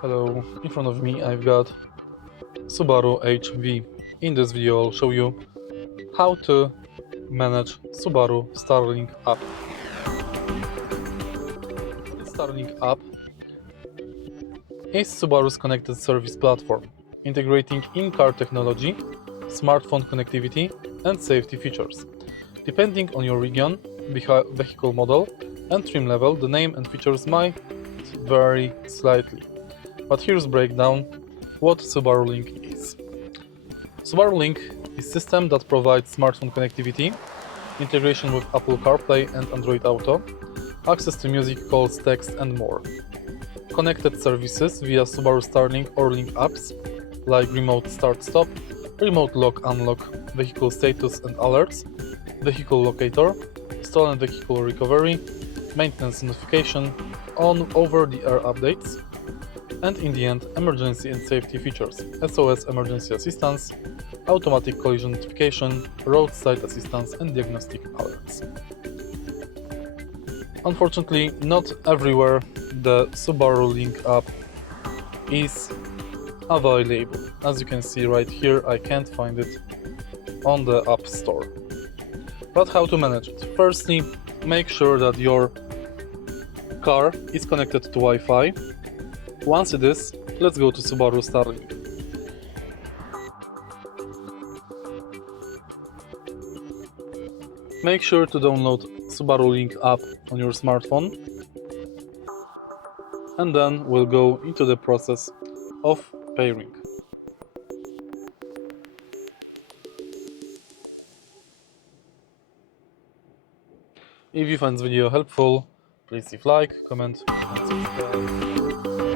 Hello, in front of me I've got Subaru HV. In this video I'll show you how to manage Subaru Starlink app. The Starlink app is Subaru's connected service platform, integrating in-car technology, smartphone connectivity and safety features. Depending on your region, vehicle model and trim level, the name and features might vary slightly. But here's breakdown what Subaru Link is. Subaru Link is a system that provides smartphone connectivity, integration with Apple CarPlay and Android Auto, access to music, calls, text and more. Connected services via Subaru Starlink or Link apps like remote start-stop, remote lock-unlock, vehicle status and alerts, vehicle locator, stolen vehicle recovery, maintenance notification, on over-the-air updates, and in the end, emergency and safety features, SOS emergency assistance, automatic collision notification, roadside assistance and diagnostic alerts. Unfortunately, not everywhere the Subaru Link app is available. As you can see right here, I can't find it on the App Store. But how to manage it? Firstly, make sure that your car is connected to Wi-Fi. Once it is, let's go to Subaru Starlink. Make sure to download Subaru Link app on your smartphone, and then we'll go into the process of pairing. If you find this video helpful, please leave like, comment and subscribe.